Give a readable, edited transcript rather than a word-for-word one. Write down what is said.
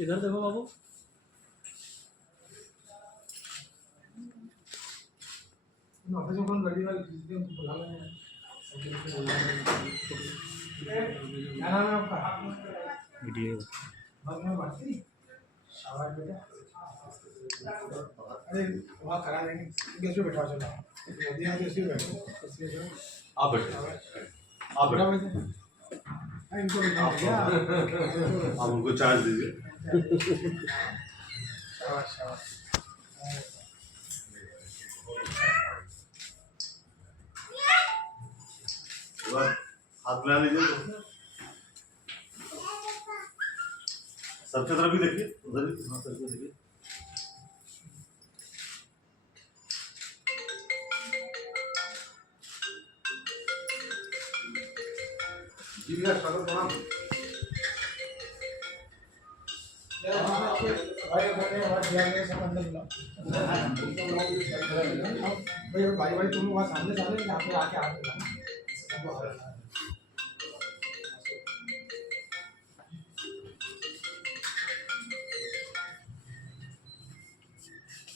इधर देखो बाबू। ऑफिस में कौन बड़ी वाली बुला लेंगे। क्या नाम है आपका? वीडियो शाबाश बेटा। अरे वहाँ करा देंगे, गेस्ट पे बैठा चलो। मोदी यहाँ गेस्ट पे बैठो। आप बैठे आप बैठे इनको बैठा दिया। आप उनको चार्ज दीजिए। शाबाश शाबाश। हाथ मिला लीजिए तो सबकी तरफ भी देखिए, उधर भी हाँ सबको देखिए। जी भैया स्वागत प्रणाम। भाई बने और दिया गया सब अंदर मिला। भाई भाई तुम वहाँ सामने सामने यहाँ पे आके हाथ मिला।